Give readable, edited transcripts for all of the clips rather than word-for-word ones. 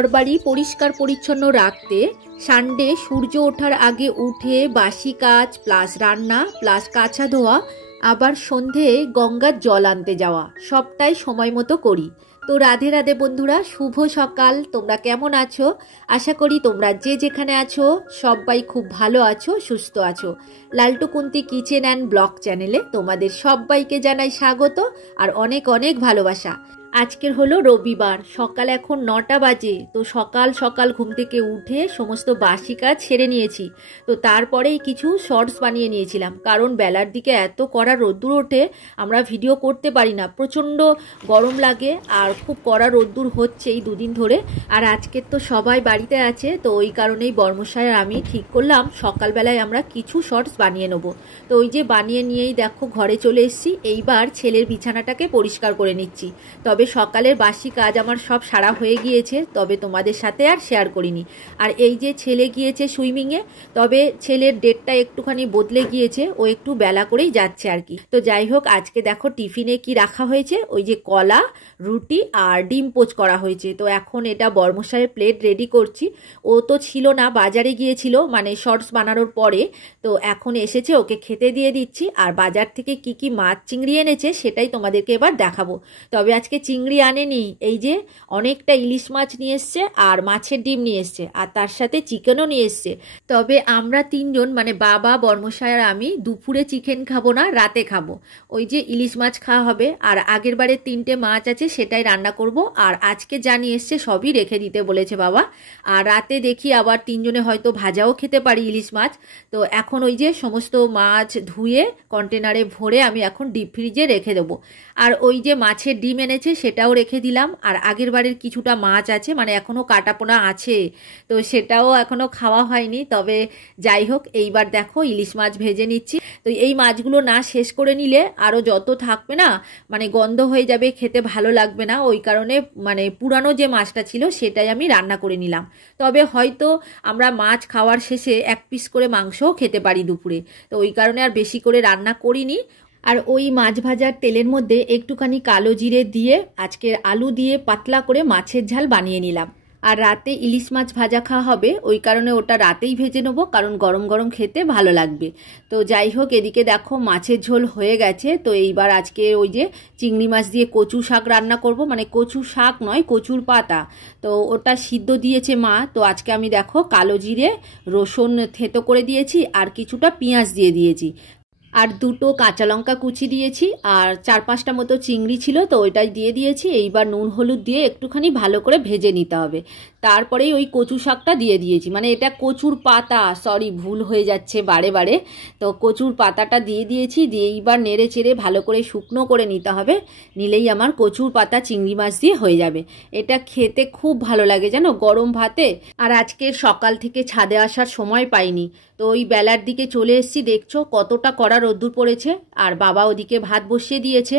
ঘরবাড়ি পরিষ্কার পরিচ্ছন্ন রাখতে সানডে সূর্য ওঠার আগে উঠে বাসি কাজ প্লাস রান্না প্লাস কাঁচা ধোয়া আবার সন্ধে গঙ্গার জল আনতে যাওয়া সবটাই সময় মতো করি। তো রাধে রাধে বন্ধুরা, শুভ সকাল। তোমরা কেমন আছো? আশা করি তোমরা যে যেখানে আছো সবাই খুব ভালো আছো, সুস্থ আছো। লালটু কুন্তি কিচেন অ্যান্ড ব্লগ চ্যানেলে তোমাদের সবাইকে জানাই স্বাগত আর অনেক অনেক ভালোবাসা। আজকের হলো রবিবার, সকাল এখন 9টা বাজে। তো সকাল সকাল ঘুম থেকে উঠে সমস্ত বাসি কাজ সেরে নিয়েছি। তো তারপরেই কিছু শর্টস বানিয়ে নিয়েছিলাম, কারণ বেলার দিকে এত কড়া রোদ্দুর ওঠে আমরা ভিডিও করতে পারি না, প্রচণ্ড গরম লাগে আর খুব কড়া রোদ্দুর হচ্ছে এই দুদিন ধরে। আর আজকের তো সবাই বাড়িতে আছে, তো ওই কারণেই বর্মশাই আর আমি ঠিক করলাম সকালবেলায় আমরা কিছু শর্টস বানিয়ে নেব। তো ওই যে বানিয়ে নিয়েই দেখো ঘরে চলে এসেছি। এইবার ছেলের বিছানাটাকে পরিষ্কার করে নিচ্ছি। তবে সকালের বাসি কাজ আমার সব সারা হয়ে গিয়েছে, তবে তোমাদের সাথে আর শেয়ার করিনি। আর এই যে ছেলে গিয়েছে সুইমিংয়ে, তবে ছেলের ডেটটা একটুখানি বদলে গিয়েছে, ও একটু বেলা করেই যাচ্ছে আর কি। তো যাই হোক, আজকে দেখো টিফিনে কি রাখা হয়েছে, ওই যে কলা, রুটি আর ডিম পোচ করা হয়েছে। তো এখন এটা বর্মশাইয়ের প্লেট রেডি করছি। ও তো ছিল না, বাজারে গিয়েছিল মানে শর্টস বানানোর পরে। তো এখন এসেছে, ওকে খেতে দিয়ে দিচ্ছি। আর বাজার থেকে কি কি মাছ চিংড়ি এনেছে সেটাই তোমাদেরকে এবার দেখাবো। তবে আজকে চিংড়ি আনেনি, এই যে অনেকটা ইলিশ মাছ নিয়ে এসছে আর মাছের ডিম নিয়ে এসছে আর তার সাথে চিকেনও নিয়ে এসছে। তবে আমরা তিনজন মানে বাবা, বর্মশাই আর আমি দুপুরে চিকেন খাবো না, রাতে খাবো। ওই যে ইলিশ মাছ খাওয়া হবে আর আগের বারে 3টে মাছ আছে সেটাই রান্না করব। আর আজকে যা নিয়ে এসছে সবই রেখে দিতে বলেছে বাবা। আর রাতে দেখি আবার তিনজনে হয়তো ভাজাও খেতে পারি ইলিশ মাছ। তো এখন ওই যে সমস্ত মাছ ধুয়ে কন্টেনারে ভরে আমি এখন ডিপ ফ্রিজে রেখে দেবো। আর ওই যে মাছের ডিম এনেছে সেটাও রেখে দিলাম। আর আগের বারের কিছুটা মাছ আছে, মানে এখনও কাটাপোনা আছে, তো সেটাও এখনও খাওয়া হয়নি। তবে যাই হোক, এইবার দেখো ইলিশ মাছ ভেজে নিচ্ছি। তো এই মাছগুলো না শেষ করে নিলে আরও যত থাকবে না মানে গন্ধ হয়ে যাবে, খেতে ভালো লাগবে না। ওই কারণে মানে পুরানো যে মাছটা ছিল সেটাই আমি রান্না করে নিলাম। তবে হয়তো আমরা মাছ খাওয়ার শেষে 1 পিস করে মাংসও খেতে পারি দুপুরে, তো ওই কারণে আর বেশি করে রান্না করিনি। আর ওই মাছ ভাজার তেলের মধ্যে একটুখানি কালো জিরে দিয়ে আজকে আলু দিয়ে পাতলা করে মাছের ঝাল বানিয়ে নিলাম। আর রাতে ইলিশ মাছ ভাজা খাওয়া হবে, ওই কারণে ওটা রাতেই ভেজে নেবো, কারণ গরম গরম খেতে ভালো লাগবে। তো যাই হোক, এদিকে দেখো মাছের ঝোল হয়ে গেছে। তো এইবার আজকে ওই যে চিংড়ি মাছ দিয়ে কচু শাক রান্না করব, মানে কচু শাক নয়, কচুর পাতা। তো ওটা সিদ্ধ দিয়েছে মা। তো আজকে আমি দেখো কালো জিরে রসুন থেতো করে দিয়েছি আর কিছুটা পেঁয়াজ দিয়ে দিয়েছি আর 2টো কাঁচা লঙ্কা কুচি দিয়েছি আর 4-5টা মতো চিংড়ি ছিল, তো ওইটাই দিয়ে দিয়েছি। এইবার নুন হলুদ দিয়ে একটুখানি ভালো করে ভেজে নিতে হবে। তারপরেই ওই কচু শাকটা দিয়ে দিয়েছি, মানে এটা কচুর পাতা, সরি ভুল হয়ে যাচ্ছে বারে বারে। তো কচুর পাতাটা দিয়ে দিয়েছি, দিয়ে এইবার নেড়ে চেড়ে ভালো করে শুকনো করে নিতে হবে। নিলেই আমার কচুর পাতা চিংড়ি মাছ দিয়ে হয়ে যাবে। এটা খেতে খুব ভালো লাগে জানো, গরম ভাতে। আর আজকে সকাল থেকে ছাদে আসার সময় পাইনি, তো ওই বেলার দিকে চলে এসেছি। দেখছো কতটা কড়া রোদ্দুর পড়েছে। আর বাবা ওদিকে ভাত বসিয়ে দিয়েছে।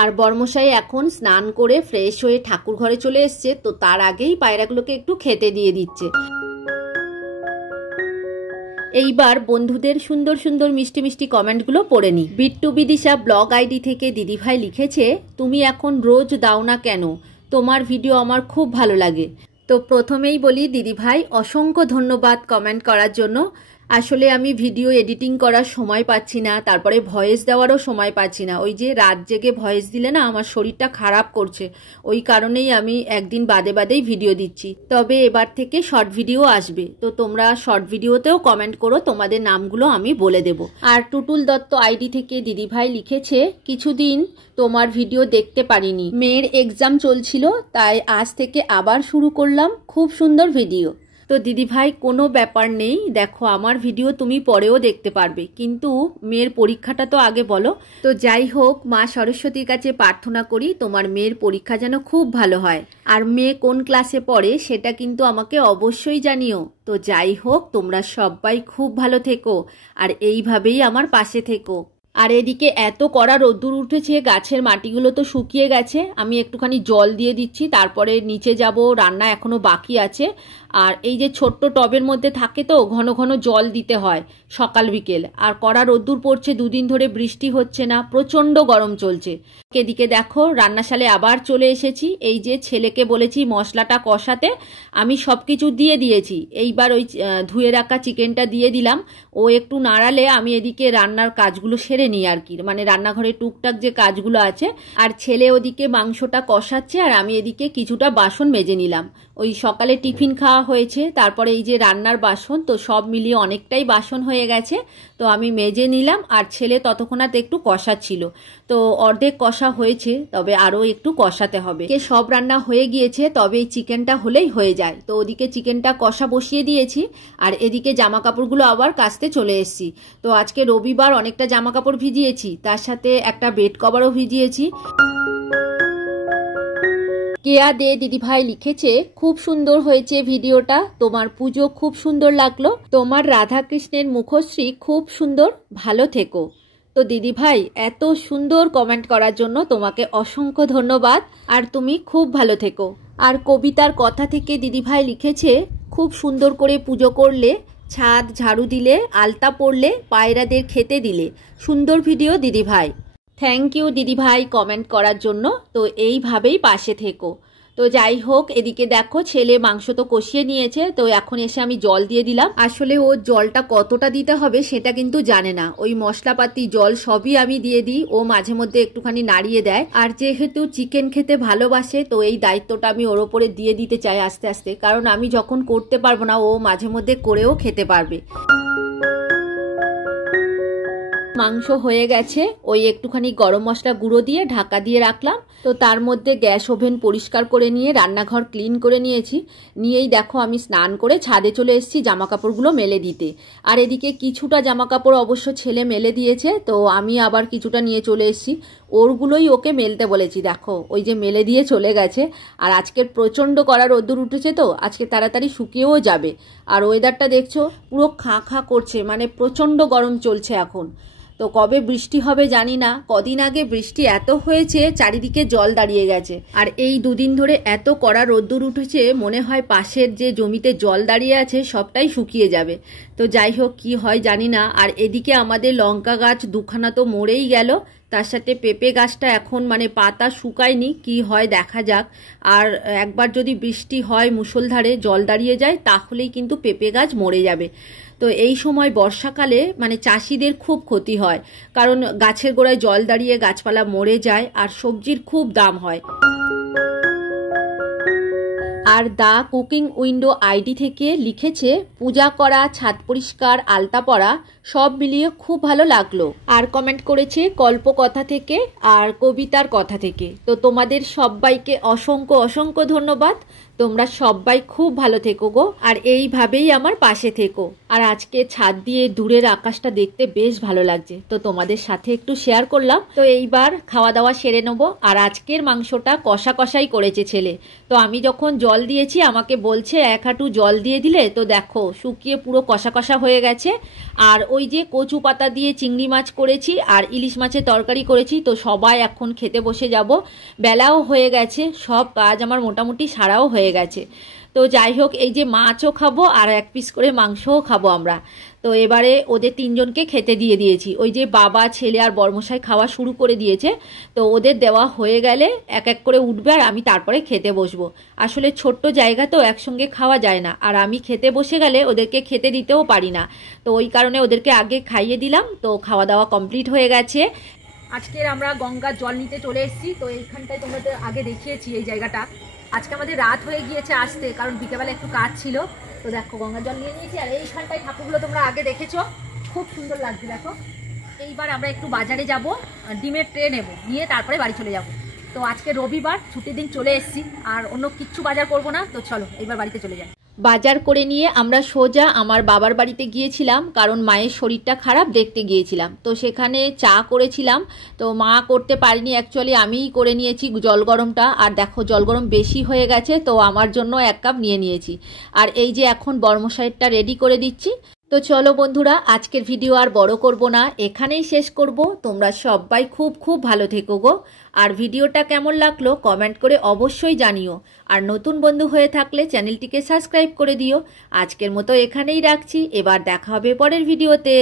আর বর্মশাই এখন স্নান করে ফ্রেশ হয়ে ঠাকুর ঘরে চলে এসছে। তো তার আগেই পায়রাগুলোকে একটু খেতে দিয়ে দিচ্ছে। এইবার বন্ধুদের সুন্দর সুন্দর মিষ্টি মিষ্টি কমেন্টগুলো পড়ে নি। বিট্টু বিদিশা ব্লগ আইডি থেকে দিদিভাই লিখেছে, তুমি এখন রোজ দাও না কেন? তোমার ভিডিও আমার খুব ভালো লাগে। তো প্রথমেই বলি দিদিভাই, অসংখ্য ধন্যবাদ কমেন্ট করার জন্য। আসলে আমি ভিডিও এডিটিং করার সময় পাচ্ছি না, তারপরে ভয়েস দেওয়ারও সময় পাচ্ছি না। ওই যে রাত জেগে ভয়েস দিলে না আমার শরীরটা খারাপ করছে, ওই কারণেই আমি একদিন বাদে বাদেই ভিডিও দিচ্ছি। তবে এবার থেকে শর্ট ভিডিও আসবে, তো তোমরা শর্ট ভিডিওতেও কমেন্ট করো, তোমাদের নামগুলো আমি বলে দেব। আর টুটুল দত্ত আইডি থেকে দিদিভাই লিখেছে, কিছুদিন তোমার ভিডিও দেখতে পারিনি, মেয়ের এক্সাম চলছিল, তাই আজ থেকে আবার শুরু করলাম, খুব সুন্দর ভিডিও। তো দিদিভাই কোনো ব্যাপার নেই, দেখো আমার ভিডিও তুমি পরেও দেখতে পারবে, কিন্তু মেয়ের পরীক্ষাটা তো আগে বলো। তো যাই হোক, মা সরস্বতীর কাছে প্রার্থনা করি তোমার মেয়ের পরীক্ষা যেন খুব ভালো হয়। আর মেয়ে কোন ক্লাসে পড়ে সেটা কিন্তু আমাকে অবশ্যই জানিও। তো যাই হোক, তোমরা সবাই খুব ভালো থেকো আর এইভাবেই আমার পাশে থেকো। আর এদিকে এত কড়া রোদ্দুর উঠেছে, গাছের মাটিগুলো তো শুকিয়ে গেছে। আমি একটুখানি জল দিয়ে দিচ্ছি, তারপরে নিচে যাব, রান্না এখনো বাকি আছে। আর এই যে ছোট্ট টবের মধ্যে থাকে তো ঘন ঘন জল দিতে হয় সকাল বিকেল। আর কড়া রোদ্দুর পড়ছে, দুদিন ধরে বৃষ্টি হচ্ছে না, প্রচণ্ড গরম চলছে। এদিকে দেখো রান্নাশালে আবার চলে এসেছি। এই যে ছেলেকে বলেছি মশলাটা কষাতে, আমি সব কিছু দিয়ে দিয়েছি। এইবার ওই ধুয়ে রাখা চিকেনটা দিয়ে দিলাম। ও একটু নাড়ালে আমি এদিকে রান্নার কাজগুলো সেরে নিই আর কি, মানে রান্নাঘরে টুকটাক যে কাজগুলো আছে। আর ছেলে ওদিকে মাংসটা কষাচ্ছে আর আমি এদিকে কিছুটা বাসন মেজে নিলাম। ওই সকালে টিফিন খাওয়া হয়েছে, তারপরে এই যে রান্নার বাসন, তো সব মিলিয়ে অনেকটাই বাসন হয়ে গেছে। তো আমি মেজে নিলাম আর ছেলে ততক্ষণাৎ একটু কষাচ্ছিল। তো অর্ধেক কষা হয়েছে, তবে আরও একটু কষাতে হবে। সব রান্না হয়ে গিয়েছে, তবে এই চিকেনটা হলেই হয়ে যায়। তো ওদিকে চিকেনটা কষা বসিয়ে দিয়েছি আর এদিকে জামা কাপড়গুলো আবার কাচতে চলে এসেছি। তো আজকে রবিবার অনেকটা জামা কাপড় ভিজিয়েছি, তার সাথে একটা বেড কভারও ভিজিয়েছি। কেয়া দে দিদিভাই লিখেছে, খুব সুন্দর হয়েছে ভিডিওটা, তোমার পুজো খুব সুন্দর লাগলো, তোমার রাধাকৃষ্ণের মুখশ্রী খুব সুন্দর, ভালো থেকো। তো দিদিভাই এত সুন্দর কমেন্ট করার জন্য তোমাকে অসংখ্য ধন্যবাদ, আর তুমি খুব ভালো থেকো। আর কবিতার কথা থেকে দিদিভাই লিখেছে, খুব সুন্দর করে পুজো করলে, ছাদ ঝাড়ু দিলে, আলতা পরলে, পায়রাদের খেতে দিলে, সুন্দর ভিডিও দিদিভাই। থ্যাংক ইউ দিদিভাই কমেন্ট করার জন্য। তো এইভাবেই পাশে থেকো। তো যাই হোক, এদিকে দেখো ছেলে মাংস তো কষিয়ে নিয়েছে। তো এখন এসে আমি জল দিয়ে দিলাম। আসলে ও জলটা কতটা দিতে হবে সেটা কিন্তু জানে না, ওই মশলাপাতি জল সবই আমি দিয়ে দিই, ও মাঝে মধ্যে একটুখানি নাড়িয়ে দেয়। আর যেহেতু চিকেন খেতে ভালোবাসে, তো এই দায়িত্বটা আমি ওর ওপরে দিয়ে দিতে চাই আস্তে আস্তে, কারণ আমি যখন করতে পারবো না ও মাঝে মধ্যে করেও খেতে পারবে। মাংস হয়ে গেছে, ওই একটুখানি গরম মশলা গুঁড়ো দিয়ে ঢাকা দিয়ে রাখলাম। তো তার মধ্যে গ্যাস ওভেন পরিষ্কার করে নিয়ে রান্নাঘর ক্লিন করে নিয়েছি। নিয়েই দেখো আমি স্নান করে ছাদে চলে এসেছি জামা কাপড়গুলো মেলে দিতে। আর এদিকে কিছুটা জামা কাপড় অবশ্য ছেলে মেলে দিয়েছে, তো আমি আবার কিছুটা নিয়ে চলে এসেছি। ওরগুলোই ওকে মেলতে বলেছি, দেখো ওই যে মেলে দিয়ে চলে গেছে। আর আজকের প্রচণ্ড কড়া রোদ্দুর উঠেছে, তো আজকে তাড়াতাড়ি শুকিয়েও যাবে। আর ওয়েদারটা দেখছো পুরো খাঁ খাঁ করছে, মানে প্রচণ্ড গরম চলছে এখন। তো কবে বৃষ্টি হবে জানি না, কদিন আগে বৃষ্টি এত হয়েছে চারিদিকে জল দাঁড়িয়ে গেছে। আর এই দুদিন ধরে এত কড়া রোদ্দুর উঠেছে, মনে হয় পাশের যে জমিতে জল দাঁড়িয়ে আছে সবটাই শুকিয়ে যাবে। তো যাই হোক কি হয় জানি না। আর এদিকে আমাদের লঙ্কা গাছ দুখানা তো মরেই গেল, তার সাথে পেঁপে গাছটা এখন মানে পাতা শুকায়নি, কি হয় দেখা যাক। আর একবার যদি বৃষ্টি হয় মুষলধারে জল দাঁড়িয়ে যায়, তাহলেই কিন্তু পেঁপে গাছ মরে যাবে। তো এই সময় বর্ষাকালে মানে চাষিদের খুব ক্ষতি হয়, কারণ গাছের গোড়ায় জল দাঁড়িয়ে গাছপালা মরে যায় আর সবজির খুব দাম হয়। আর দা কুকিং উইন্ডো আইডি থেকে লিখেছে, পূজা করা, ছাদ পরিষ্কার, আলতা পরা সব মিলিয়ে খুব ভালো লাগলো। আর কমেন্ট করেছে কল্পকথা থেকে আর কবিতার কথা থেকে। তো তোমাদের সবাইকে অসংখ্য অসংখ্য ধন্যবাদ। তোমরা সবাই খুব ভালো থেকো গো, আর এইভাবেই আমার পাশে থেকো। আর আজকে ছাদ দিয়ে দূরের আকাশটা দেখতে বেশ ভালো লাগছে, তো তোমাদের সাথে একটু শেয়ার করলাম। তো এইবার খাওয়া দাওয়া সেরে নেবো। আর আজকের মাংসটা কষা কষাই করেছে ছেলে। তো আমি যখন জল দিয়েছি আমাকে বলছে এক হাঁটু জল দিয়ে দিলে, তো দেখো শুকিয়ে পুরো কষা কষা হয়ে গেছে। আর ওই যে কচু পাতা দিয়ে চিংড়ি মাছ করেছি আর ইলিশ মাছের তরকারি করেছি। তো সবাই এখন খেতে বসে যাব, বেলাও হয়ে গেছে, সব কাজ আমার মোটামুটি সারাও হয়ে গেছে। তো যাই হোক, এই যে মাছও খাবো আর এক পিস করে মাংসও খাবো আমরা। তো এবারে ওদের তিনজনকে খেতে দিয়ে দিয়েছি। ওই যে বাবা, ছেলে আর বর্মশাই খাওয়া শুরু করে দিয়েছে। তো ওদের দেওয়া হয়ে গেলে এক এক করে উঠবে আর আমি তারপরে খেতে বসবো। আসলে ছোট্ট জায়গা তো একসঙ্গে খাওয়া যায় না, আর আমি খেতে বসে গেলে ওদেরকে খেতে দিতেও পারি না। তো ওই কারণে ওদেরকে আগে খাইয়ে দিলাম। তো খাওয়া দাওয়া কমপ্লিট হয়ে গেছে। আজকের আমরা গঙ্গার জল নিতে চলে এসেছি। তো এইখানটায় তোমাদের আগে দেখিয়েছি এই জায়গাটা। আজকে আমাদের রাত হয়ে গিয়েছে আসতে, কারণ বিকেলবেলা একটু কাজ ছিল। তো দেখো গঙ্গার জল নিয়ে নিয়েছি। আর এইখানটায় ঠাকুরগুলো তোমরা আগে দেখেছো, খুব সুন্দর লাগছে দেখো। এইবার আমরা একটু বাজারে যাব, ডিমের ট্রে নেব, নিয়ে তারপরে বাড়ি চলে যাব। তো আজকে রবিবার, ছুটির দিন চলে এসেছি, আর অন্য কিচ্ছু বাজার করব না। তো চলো এইবার বাড়িতে চলে যাই। বাজার করে নিয়ে আমরা সোজা আমার বাবার বাড়িতে গিয়েছিলাম, কারণ মায়ের শরীরটা খারাপ, দেখতে গিয়েছিলাম। তো সেখানে চা করেছিলাম। তো মা করতে পারিনি, অ্যাকচুয়ালি আমিই করে নিয়েছি জল গরমটা। আর দেখো জল গরম বেশি হয়ে গেছে, তো আমার জন্য 1 কাপ নিয়ে নিয়েছি। আর এই যে এখন বর্মশাইটা রেডি করে দিচ্ছি। তো চলো বন্ধুরা, আজকের ভিডিও আর বড় করব না, এখানেই শেষ করব। তোমরা সবাই খুব খুব ভালো থেকো গো। আর ভিডিওটা কেমন লাগলো কমেন্ট করে অবশ্যই জানিও। আর নতুন বন্ধু হয়ে থাকলে চ্যানেলটিকে সাবস্ক্রাইব করে দিও। আজকের মতো এখানেই রাখছি, এবার দেখা হবে পরের ভিডিওতে।